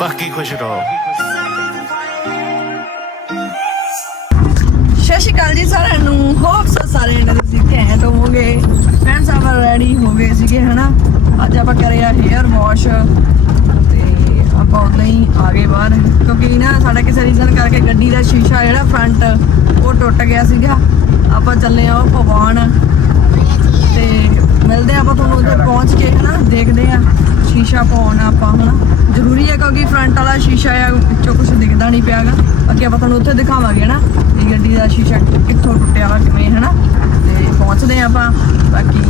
ਬਾਕੀ ਖੁਸ਼ ਰਹੋ। ਸਤਿ ਸ਼੍ਰੀ ਅਕਾਲ ਜੀ ਸਾਰਿਆਂ ਨੂੰ। ਹੋਪ ਸੋ ਸਾਰੇ ਜਣੇ ਤੁਸੀਂ ਘੈਂਟ ਹੋਵੋਗੇ। ਫਰੈਂਡਸ ਆਪਾਂ ਰੈਡੀ ਹੋ ਗਏ ਸੀਗੇ, ਹਨਾ? ਅੱਜ ਆਪਾਂ ਕਰਿਆ ਹੇਅਰ ਵਾਸ਼ ਤੇ ਆਪਾਂ ਉਦਾਂ ਹੀ ਆ ਗਏ ਬਾਹਰ। ਕਿਉਂਕਿ ਨਾ ਸਾਡਾ ਕਿਸੇ ਰੀਜ਼ਨ ਕਰਕੇ ਗੱਡੀ ਦਾ ਸ਼ੀਸ਼ਾ ਜਿਹੜਾ ਫਰੰਟ ਉਹ ਟੁੱਟ ਗਿਆ ਸੀਗਾ। ਆਪਾਂ ਚੱਲੇ ਆ ਉਹ ਭਵਾਨ ਤੇ ਮਿਲਦੇ ਆ ਆਪਾਂ ਤੁਹਾਨੂੰ ਉੱਧਰ ਪਹੁੰਚ ਕੇ, ਹਨਾ? ਦੇਖਦੇ ਆ ਸ਼ੀਸ਼ਾ ਪਾਉਣਾ ਆਪਾਂ ਹਨਾ ਜ਼ਰੂਰੀ ਹੈ ਕਿਉਂਕਿ ਫਰੰਟ ਵਾਲਾ ਸ਼ੀਸ਼ਾ ਆ ਵਿੱਚੋਂ ਕੁਝ ਦਿਖਦਾ ਨਹੀਂ ਪਿਆਗਾ। ਅੱਗੇ ਆਪਾਂ ਤੁਹਾਨੂੰ ਉੱਥੇ ਦਿਖਾਵਾਂਗੇ ਨਾ ਵੀ ਗੱਡੀ ਦਾ ਸ਼ੀਸ਼ਾ ਕਿੱਥੋਂ ਟੁੱਟਿਆ ਵਾ ਕਿਵੇਂ ਹਨਾ? ਤੇ ਪਹੁੰਚਦੇ ਆ ਆਪਾਂ ਬਾਕੀ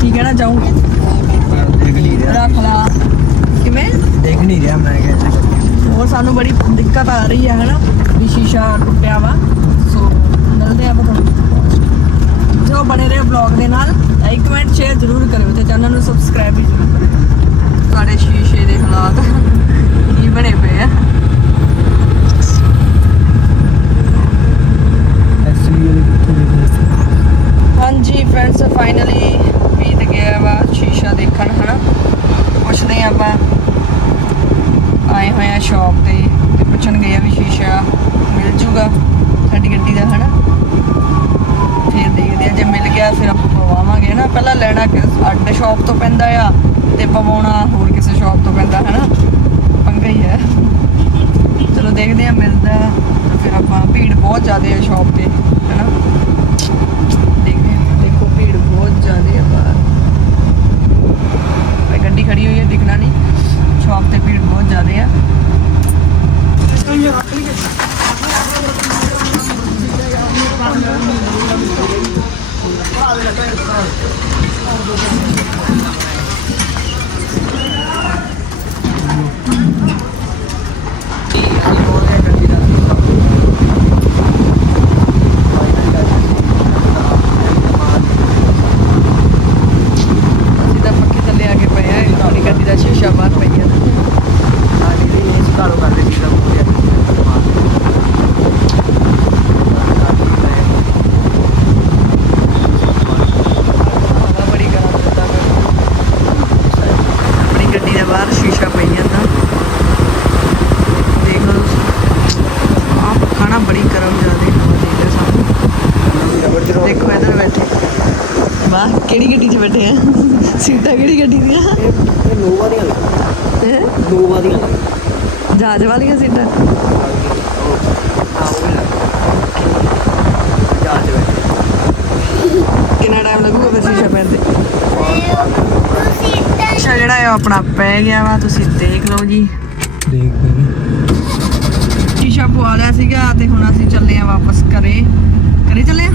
ਕੀ ਕਹਿਣਾ ਚਾਹੂੰਗੇ ਦੇਖ ਨਹੀਂ ਰਿਹਾ ਰੱਖ ਲਾ। ਕਿਵੇਂ? ਦੇਖ ਨਹੀਂ ਰਿਹਾ ਮੈਂ ਕਿਹਾ ਹੋਰ ਸਾਨੂੰ ਬੜੀ ਦਿੱਕਤ ਆ ਰਹੀ ਹੈ ਹਨਾ ਵੀ ਸ਼ੀਸ਼ਾ ਟੁੱਟਿਆ ਵਾ। ਸੋ ਮਿਲਦੇ ਆ ਆਪਾਂ ਤੁਹਾਨੂੰ। ਜੋ ਬਣੇ ਰਹੇ ਵਲੌਗ ਦੇ ਨਾਲ ਲਾਈਕ ਕਮੈਂਟ ਸ਼ੇਅਰ ਜ਼ਰੂਰ ਕਰਿਓ ਤੇ ਚੈਨਲ ਨੂੰ ਸਬਸਕ੍ਰਾਈਬ ਵੀ ਜ਼ਰੂਰ ਕਰਿਓ। ਸਾਡੇ ਸ਼ੀਸ਼ੇ ਦੇ ਹਾਲਾਤ ਕੀ ਬਣੇ ਪਏ ਆ। ਹਾਂਜੀ ਫਰੈਂਡਸ ਫਾਈਨਲੀ ਬੀਤ ਗਿਆ ਵਾ ਸ਼ੀਸ਼ਾ ਦੇਖਣ, ਹਨਾ? ਪੁੱਛਦੇ ਆਪਾਂ। ਆਏ ਹੋਏ ਆ ਸ਼ਾਪ ਤੇ ਤੇ ਪੁੱਛਣ ਗਏ ਆ ਵੀ ਸ਼ੀਸ਼ਾ ਮਿਲ ਜੂਗਾ ਸਾਡੀ ਗੱਡੀ ਦਾ, ਹਨਾ? ਫਿਰ ਦੇਖਦੇ ਆ ਜੇ ਮਿਲ ਗਿਆ ਫਿਰ ਆਪਾਂ ਪਵਾਵਾਂਗੇ ਨਾ ਪਹਿਲਾਂ ਲੈਣਾ ਕਿ ਅੱਡ ਸ਼ਾਪ ਤੋਂ ਪੈਂਦਾ ਆ। ਤੇ ਪਵਾਉਣਾ ਹੋਰ ਕਿਸੇ ਸ਼ਾਪ ਤੋਂ ਪੈਂਦਾ ਹੈ ਨਾ ਪੰਗਾ ਹੀ ਹੈ। ਚਲੋ ਦੇਖਦੇ ਆ ਮਿਲਦਾ ਤਾਂ ਫਿਰ ਆਪਾਂ ਭੀੜ ਬਹੁਤ ਜ਼ਿਆਦਾ ਹੈ ਸ਼ਾਪ ਤੇ, ਹਨਾ? ਦੇਖਦੇ ਹਾਂ, ਦੇਖੋ ਭੀੜ ਬਹੁਤ ਜ਼ਿਆਦਾ ਹੈ ਬਾਹਰ। ਭਾਈ ਗੱਡੀ ਖੜੀ ਹੋਈ ਹੈ, ਦਿਖਣਾ ਨਹੀਂ। ਸ਼ਾਪ ਤੇ ਭੀੜ ਬਹੁਤ ਜ਼ਿਆਦਾ ਹੈ। ਅਸੀਂ ਤਾਂ ਪੱਕੇ ਥੱਲੇ ਆ ਕੇ ਪਏ ਆ ਆਪਣੀ ਗੱਡੀ ਦਾ ਸ਼ੀਸ਼ਾ ਬਾਹਰ ਪਈ ਹੈ ਸਾਡੀ ਵੀ ਇਹ ਸੁਧਾਰੋ ਕਰਦੇ ਸੀ ਸਭ ਕੁਝ ਹਵਾ ਬੜੀ ਗਰਮ ਹੁੰਦਾ ਪਿਆ ਆਪਣੀ ਗੱਡੀ ਦੇ ਬਾਹਰ ਸ਼ੀਸ਼ਾ ਪਈ ਜਾਂਦਾ ਦੇਖ ਲਓ ਤੁਸੀਂ ਆਹ ਪੱਖਾ ਨਾ ਬੜੀ ਗਰਮ ਜ਼ਿਆਦਾ ਹਵਾ ਦੇ ਰਿਹਾ ਸਾਨੂੰ ਦੇਖੋ ਇਧਰ ਬੈਠੇ ਵਾਹ ਕਿਹੜੀ ਗੱਡੀ 'ਚ ਬੈਠੇ ਆ? ਸੀਟਾਂ ਕਿਹੜੀ ਗੱਡੀ ਦੀਆਂ? ਇਹ ਨੋਵਾ ਦੀਆਂ ਹੈਂ? ਨੋਵਾ ਦੀਆਂ ਜਹਾਜ਼ ਵਾਲੀਆਂ ਸੀਟਾਂ? ਹਾਂ ਉਹ ਵੀ ਲੱਗ ਜਹਾਜ਼ ਵਿੱਚ। ਕਿੰਨਾ ਟਾਈਮ ਲੱਗੂਗਾ ਫਿਰ ਸ਼ੀਸ਼ਾ ਪੈਣ ਤੇ? ਸ਼ੀਸ਼ਾ ਜਿਹੜਾ ਹੈ ਉਹ ਆਪਣਾ ਪੈ ਗਿਆ ਵਾ ਤੁਸੀਂ ਦੇਖ ਲਓ ਜੀ। ਦੇਖ ਸ਼ੀਸ਼ਾ ਪਵਾ ਲਿਆ ਸੀਗਾ ਤੇ ਹੁਣ ਅਸੀਂ ਚੱਲੇ ਆ ਵਾਪਸ ਘਰੇ। ਘਰੇ ਚੱਲੇ ਆ?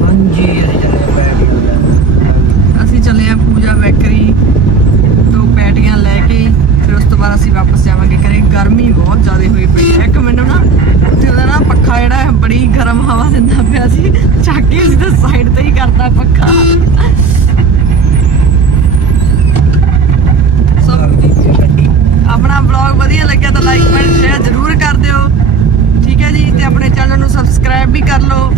ਹਾਂਜੀ ਅਸੀਂ ਚੱਲੇ ਬੈਠ ਅਸੀਂ ਚੱਲੇ ਆ ਪੂਜਾ ਬੇਕਰੀ ਤੋਂ ਪੈਟੀਆਂ ਲੈ ਕੇ ਫਿਰ ਉਸ ਤੋਂ ਬਾਅਦ ਅਸੀਂ ਵਾਪਸ ਜਾਵਾਂਗੇ ਘਰੇ ਗਰਮੀ ਬਹੁਤ ਜ਼ਿਆਦਾ ਹੋਈ ਪਈ ਹੈ ਇੱਕ ਮੈਨੂੰ ਨਾ ਉੱਥੇ ਉਹਦਾ ਨਾ ਪੱਖਾ ਜਿਹੜਾ ਹੈ ਬੜੀ ਗਰਮ ਹਵਾ ਦਿੰਦਾ ਪਿਆ ਸੀ। ਚੱਕ ਕੇ ਅਸੀਂ ਤਾਂ ਸਾਈਡ ਤੇ ਹੀ ਕਰਤਾ ਪੱਖਾ। ਸੋ ਆਪਣਾ ਵਲੌਗ ਵਧੀਆ ਲੱਗਿਆ ਤਾਂ ਲਾਈਕ ਕਮੈਂਟ ਸ਼ੇਅਰ ਜ਼ਰੂਰ ਕਰ ਦਿਓ। ਠੀਕ ਹੈ ਜੀ, ਤੇ ਆਪਣੇ ਚੈਨਲ ਨੂੰ ਸਬਸਕ੍ਰਾਈਬ ਵੀ ਕਰ ਲਓ।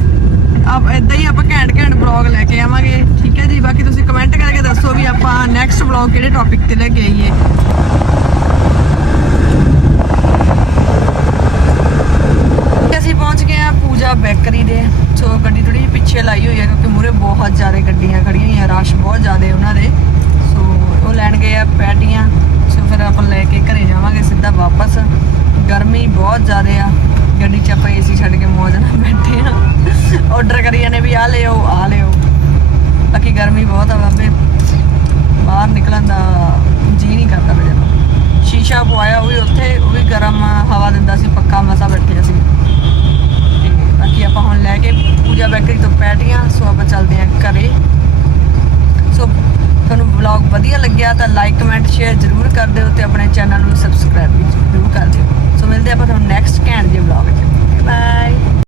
ਆਪ ਇਦਾਂ ਹੀ ਆਪਾਂ ਘੈਂਟ ਘੈਂਟ ਵਲੌਗ ਲੈ ਕੇ ਆਵਾਂਗੇ। ਠੀਕ ਹੈ ਜੀ, ਬਾਕੀ ਤੁਸੀਂ ਕਮੈਂਟ ਕਰਕੇ ਦੱਸੋ ਵੀ ਆਪਾਂ ਨੈਕਸਟ ਵਲੌਗ ਕਿਹੜੇ ਟੌਪਿਕ ਤੇ ਲੈ ਕੇ ਆਈਏ ਤੇ ਅਸੀਂ ਪਹੁੰਚ ਗਏ ਆ ਪੂਜਾ ਬੇਕਰੀ ਦੇ ਸੋ ਗੱਡੀ ਥੋੜੀ ਪਿੱਛੇ ਲਾਈ ਹੋਈ ਹੈ ਕਿਉਂਕਿ ਮੂਰੇ ਬਹੁਤ ਜ਼ਿਆਦਾ ਗੱਡੀਆਂ ਖੜੀਆਂ ਹੋਈਆਂ, ਰਸ਼ ਬਹੁਤ ਜ਼ਿਆਦਾ ਉਹਨਾਂ ਦੇ। ਸੋ ਉਹ ਲੈਣ ਗਏ ਆ ਪੈਟੀਆਂ ਸੋ ਫਿਰ ਆਪਾਂ ਲੈ ਕੇ ਘਰੇ ਜਾਵਾਂਗੇ ਸਿੱਧਾ ਵਾਪਸ। ਗਰਮੀ ਬਹੁਤ ਜ਼ਿਆਦਾ ਆ, ਗੱਡੀ 'ਚ ਆਪਾਂ ਏਸੀ ਛੱਡ ਕੇ ਮੌਜ ਨਾਲ ਬੈਠੇ ਆ। ਆਰਡਰ ਕਰੀਏ ਨੇ ਵੀ ਆ ਲਿਓ ਆ ਲਿਓ ਬਾਕੀ ਗਰਮੀ ਬਹੁਤ ਆ ਬਾਬੇ। ਬਾਹਰ ਨਿਕਲਣ ਦਾ ਜੀ ਨਹੀਂ ਕਰਦਾ ਮੇਰੇ ਸ਼ੀਸ਼ਾ ਪਵਾਇਆ ਉਹ ਵੀ ਉੱਥੇ, ਉਹ ਵੀ ਗਰਮ ਹਵਾ ਦਿੰਦਾ ਸੀ, ਪੱਕਾ ਮਸਾ ਬੈਠੇ ਸੀ ਤੇ ਬਾਕੀ ਆਪਾਂ ਹੁਣ ਲੈ ਕੇ ਪੂਜਾ ਬੇਕਰੀ ਤੋਂ ਪੈਟੀਆਂ ਸੋ ਆਪਾਂ ਚੱਲਦੇ ਹਾਂ ਘਰੇ ਸੋ ਤੁਹਾਨੂੰ ਵਲੌਗ ਵਧੀਆ ਲੱਗਿਆ ਤਾਂ ਲਾਈਕ ਕਮੈਂਟ ਸ਼ੇਅਰ ਜ਼ਰੂਰ ਕਰ ਦਿਓ ਤੇ ਆਪਣੇ ਚੈਨਲ ਨੂੰ ਸਬਸਕ੍ਰਾਈਬ ਵੀ ਜ਼ਰੂਰ ਕਰ ਦਿਓ। ਸੋ ਮਿਲਦੇ ਆਪਾਂ ਤੁਹਾਨੂੰ ਨੈਕਸਟ ਘੈਂਟ ਦੇ ਵਲੌਗ 'ਚ। ਬਾਏ